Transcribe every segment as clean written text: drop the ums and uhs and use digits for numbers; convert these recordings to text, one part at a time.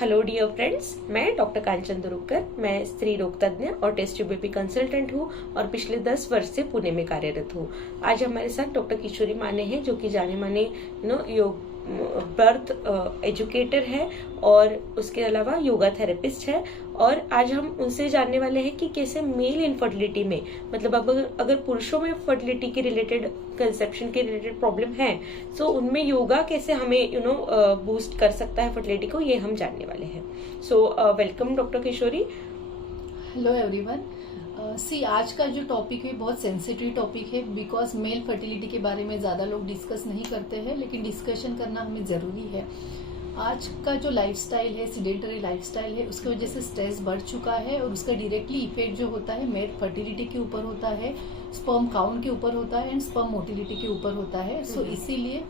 Hello dear friends, मैं doctor कांचन दुरुक्कर। मैं स्त्री रोग तज्ञ और टेस्ट ट्यूब बेबी कंसल्टेंट हूँ और पिछले 10 वर्ष से पुणे में कार्यरत हूँ। आज हमारे साथ डॉक्टर किशोरी माने हैं, जो कि जाने माने योग बर्थ एजुकेटर है और उसके अलावा योगा थेरेपिस्ट है। और आज हम उनसे जानने वाले हैं कि कैसे मेल इनफर्टिलिटी में, मतलब अगर पुरुषों में फर्टिलिटी के रिलेटेड, कंसेप्शन के रिलेटेड प्रॉब्लम है, तो उनमें योगा कैसे हमें बूस्ट कर सकता है फर्टिलिटी को, ये हम जानने वाले हैं। So welcome doctor Kishori. Hello everyone. आज का जो टॉपिक है बहुत सेंसिटिव टॉपिक है, बिकॉज मेल फर्टिलिटी के बारे में ज़्यादा लोग डिस्कस नहीं करते हैं, लेकिन डिस्कशन करना हमें ज़रूरी है। आज का जो लाइफस्टाइल है, सीडेंटरी लाइफस्टाइल है, उसकी वजह से स्ट्रेस बढ़ चुका है और उसका डायरेक्टली इफेक्ट जो होता है मेल फर्टिलिटी के ऊपर होता है, स्पर्म काउंट के ऊपर होता है एंड स्पर्म मोटिलिटी के ऊपर होता है। सो इसीलिए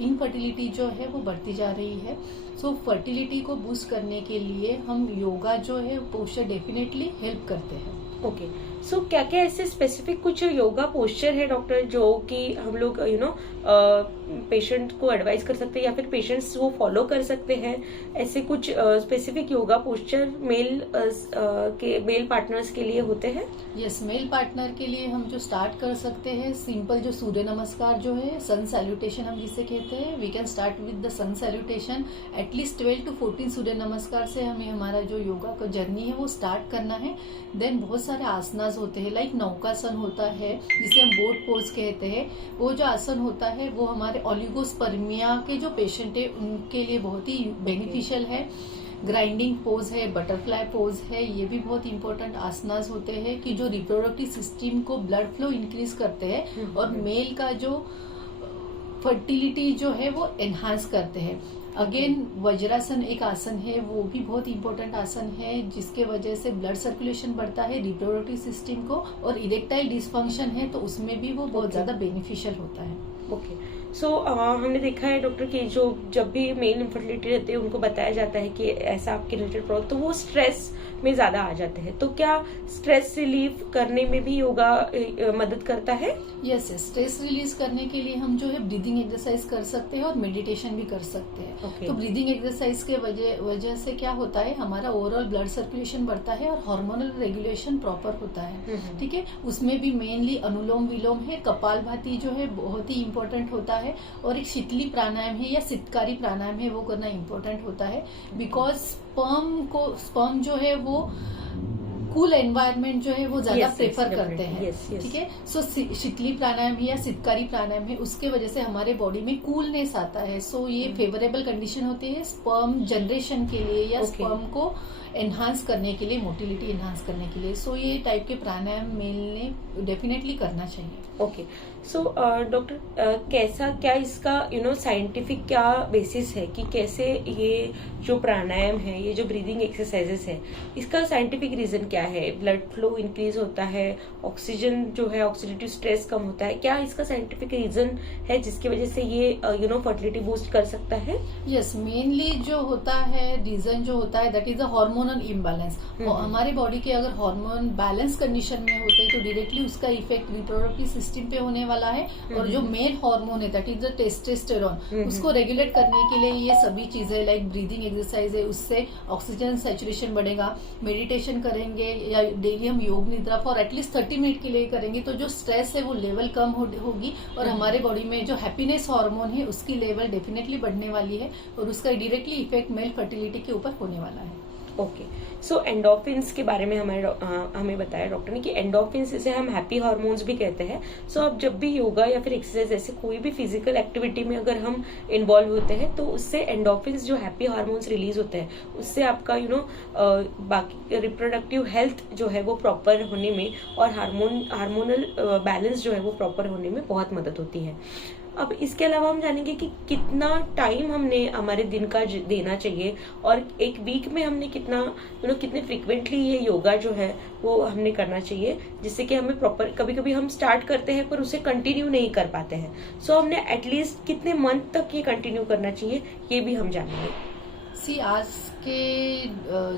इनफर्टिलिटी जो है वो बढ़ती जा रही है। सो फर्टिलिटी को बूस्ट करने के लिए हम योगा जो है पोस्चर डेफिनेटली हेल्प करते हैं। ओके, सो क्या क्या ऐसे स्पेसिफिक कुछ योगा पोस्चर है डॉक्टर, जो कि हम लोग पेशेंट को एडवाइस कर सकते हैं या फिर पेशेंट्स वो फॉलो कर सकते हैं? ऐसे कुछ specific yoga posture male partners के लिए होते हैं? यस, मेल पार्टनर के लिए हम जो स्टार्ट कर सकते हैं, सिंपल जो सूर्य नमस्कार जो है, सन सैल्यूटेशन हम जिसे कहते हैं, we can start with the sun salutation. At least 12 to 14 Surya Namaskar से हमें हमारा जो योगा का जर्नी है वो स्टार्ट करना है। देन बहुत सारे आसनास होते हैं, लाइक नौकासन होता है जिसे हम बोट पोज कहते हैं। वो जो आसन होता है वो हमारे ओलिगोस्पर्मिया के जो पेशेंट है उनके लिए बहुत ही बेनिफिशियल है। ग्राइंडिंग पोज है, बटरफ्लाई पोज है, ये भी बहुत इंपॉर्टेंट आसनास होते हैं कि जो रिप्रोडक्टिव सिस्टम को ब्लड फ्लो इंक्रीज करते हैं और मेल का जो फर्टिलिटी जो है वो एनहांस करते हैं। अगेन वज्रासन एक आसन है, वो भी बहुत इंपॉर्टेंट आसन है जिसके वजह से ब्लड सर्कुलेशन बढ़ता है रिप्रोडक्टिव सिस्टम को, और इरेक्टाइल डिस्फंक्शन है तो उसमें भी वो बहुत ज्यादा बेनिफिशियल होता है। ओके, सो हमने देखा है डॉक्टर कि जो जब भी मेल इनफर्टिलिटी रहती है उनको बताया जाता है कि ऐसा आपके रिलेटेड प्रॉब्लम, तो वो स्ट्रेस में ज्यादा आ जाते हैं। तो क्या स्ट्रेस रिलीफ करने में भी योगा मदद करता है? यस, स्ट्रेस रिलीज करने के लिए हम जो है ब्रीदिंग एक्सरसाइज कर सकते हैं और मेडिटेशन भी कर सकते हैं। तो ब्रीदिंग एक्सरसाइज के वजह से क्या होता है, हमारा ओवरऑल ब्लड सर्कुलेशन बढ़ता है और हार्मोनल रेगुलेशन प्रॉपर होता है। ठीक है, उसमें भी मेनली अनुलोम विलोम है, कपालभाति जो है बहुत ही इंपॉर्टेंट होता है, और एक शीतली प्राणायाम है या सितकारी प्राणायाम है, वो करना इंपॉर्टेंट होता है। बिकॉज स्पर्म जो है वो कूल एनवायरनमेंट जो है वो ज्यादा प्रेफर करते हैं। ठीक है, सो शीतली प्राणायाम है या सितकारी प्राणायाम है, उसके वजह से हमारे बॉडी में कूलनेस आता है। सो ये फेवरेबल कंडीशन होती है स्पर्म जनरेशन के लिए या स्पर्म को एनहांस करने के लिए, मोटिलिटी एनहांस करने के लिए। सो ये टाइप के प्राणायाम मेल ने डेफिनेटली करना चाहिए। ओके, सो डॉक्टर कैसा, क्या इसका साइंटिफिक क्या बेसिस है कि कैसे ये जो प्राणायाम है, ये जो ब्रीदिंग एक्सरसाइजेस है, इसका साइंटिफिक रीजन क्या है? ब्लड फ्लो इंक्रीज होता है, ऑक्सीजन जो है, ऑक्सीडेटिव स्ट्रेस कम होता है, क्या इसका साइंटिफिक रीजन है जिसकी वजह से ये फर्टिलिटी बूस्ट कर सकता है? यस, मेनली जो होता है रीजन जो होता है that is the hormonal imbalance. हमारे बॉडी के अगर हार्मोन बैलेंस कंडीशन में होते हैं तो डायरेक्टली उसका इफेक्ट रिप्रोडक्टिव सिस्टम पे होने वाला है। और जो मेल हार्मोन है दैट इज द टेस्टोस्टेरोन, उसको रेगुलेट करने के लिए ये सभी चीजें लाइक ब्रीदिंग एक्सरसाइज है, उससे ऑक्सीजन सैचुरेशन बढ़ेगा। मेडिटेशन करेंगे या डेली हम योग निद्रा फॉर एटलीस्ट 30 मिनट के लिए करेंगे तो जो स्ट्रेस है वो लेवल कम होगी और हमारे बॉडी में जो हैप्पीनेस हार्मोन है उसकी लेवल डेफिनेटली बढ़ने वाली है और उसका डायरेक्टली इफेक्ट मेल फर्टिलिटी के ऊपर होने वाला है। ओके, सो एंडोर्फिन्स के बारे में हमें बताया डॉक्टर ने कि एंडोर्फिन्स, इसे हम हैप्पी हार्मोन्स भी कहते हैं। सो अब जब भी योगा या फिर एक्सरसाइज ऐसे कोई भी फिजिकल एक्टिविटी में अगर हम इन्वॉल्व होते हैं तो उससे एंडोर्फिन्स जो हैप्पी हार्मोन्स रिलीज होते हैं, उससे आपका बाकी रिप्रोडक्टिव हेल्थ जो है वो प्रॉपर होने में और हार्मोनल बैलेंस जो है वो प्रॉपर होने में बहुत मदद होती है। अब इसके अलावा हम जानेंगे कि कितना टाइम हमने हमारे दिन का देना चाहिए और एक वीक में हमने कितने फ्रिक्वेंटली ये योगा जो है वो हमने करना चाहिए, जिससे कि हमें प्रॉपर, कभी कभी हम स्टार्ट करते हैं पर उसे कंटिन्यू नहीं कर पाते हैं। सो हमने एटलीस्ट कितने मंथ तक ये कंटिन्यू करना चाहिए, ये भी हम जानेंगे। आज के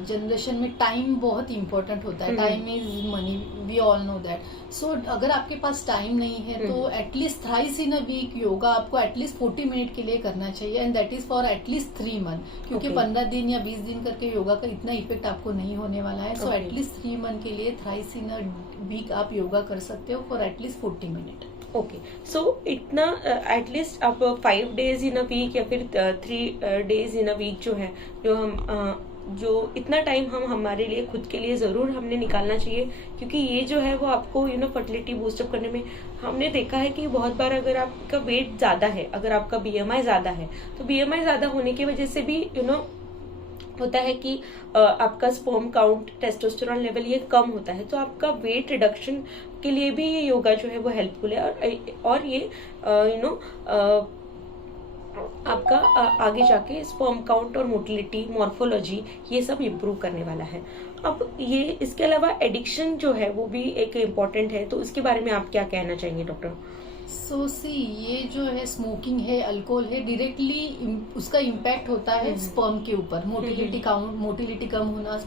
जनरेशन में टाइम बहुत इम्पोर्टेंट होता है. Time is money, we all know that. So अगर आपके पास टाइम नहीं है तो at least thrice in a week yoga आपको एटलीस्ट 40 मिनट के लिए करना चाहिए, and that is for at least 3 month. क्योंकि 15 दिन या 20 दिन करके योगा का इतना इफेक्ट आपको नहीं होने वाला है. सो एटलीस्ट 3 मंथ के लिए थ्राइस इन अ वीक आप योगा कर सकते हो फॉर एटलीस्ट 40 मिनट. ओके, सो इतना एटलीस्ट आप 5 डेज इन अ वीक या फिर 3 डेज इन अ वीक जो है, जो हम जो इतना टाइम हम हमारे लिए खुद के लिए जरूर हमने निकालना चाहिए. क्योंकि ये जो है वो आपको फर्टिलिटी बूस्टअप करने में हमने देखा है कि बहुत बार अगर आपका वेट ज्यादा है, अगर आपका BMI ज्यादा है, तो BMI ज्यादा होने की वजह से भी होता है कि आपका स्पर्म काउंट, टेस्टोस्टेरोन लेवल ये कम होता है. तो आपका वेट रिडक्शन के लिए भी ये योगा जो है वो हेल्पफुल है. और ये आपका आगे जाके स्पर्म काउंट और मोटिलिटी, मॉर्फोलॉजी ये सब इम्प्रूव करने वाला है. अब ये इसके अलावा एडिक्शन जो है वो भी एक इम्पॉर्टेंट है, तो उसके बारे में आप क्या कहना चाहेंगे डॉक्टर? सो ये जो है स्मोकिंग है, अल्कोहल है, डायरेक्टली उसका इम्पैक्ट होता है स्पर्म के ऊपर. मोटिलिटी कम होना,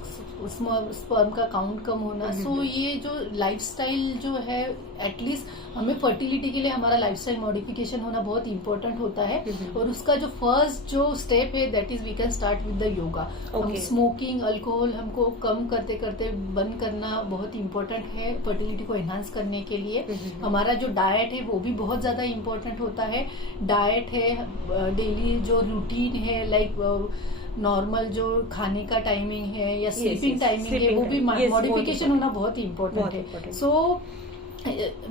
स्पर्म का काउंट कम होना. सो ये जो लाइफस्टाइल जो है, एटलीस्ट हमें फर्टिलिटी के लिए हमारा लाइफस्टाइल मॉडिफिकेशन होना बहुत इंपॉर्टेंट होता है. और उसका जो फर्स्ट जो स्टेप है that is we can start with the yoga. हम स्मोकिंग, अल्कोहल हमको कम करते करते बंद करना बहुत इंपॉर्टेंट है फर्टिलिटी को एनहांस करने के लिए. हमारा जो डाइट है वो भी बहुत ज्यादा इम्पोर्टेंट होता है. डाइट है, डेली जो रूटीन है, लाइक नॉर्मल जो खाने का टाइमिंग है या स्लीपिंग टाइमिंग है, वो भी मॉडिफिकेशन होना बहुत इम्पोर्टेंट है. सो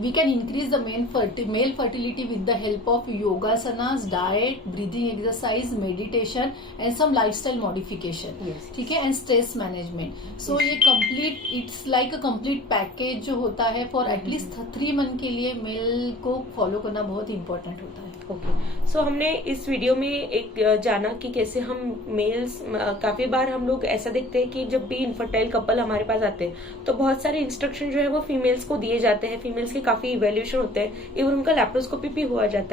we can increase the male fertility with the help of yogasanas, diet, breathing exercise, meditation and some lifestyle modification. ठीक है, and stress management. So ये complete, it's like a complete package जो होता है for at least 3 month के लिए mail को follow करना बहुत इम्पोर्टेंट होता है. ओके, सो हमने इस वीडियो में एक जाना कि कैसे हम मेल्स, काफी बार हम लोग ऐसा देखते हैं कि जब भी इनफर्टाइल कपल हमारे पास आते हैं तो बहुत सारे इंस्ट्रक्शन जो है वो फीमेल्स को दिए जाते हैं. फीमेल्स के काफी इवैल्यूएशन होते हैं, इवन उनका लैप्रोस्कोपी भी हुआ जाता है.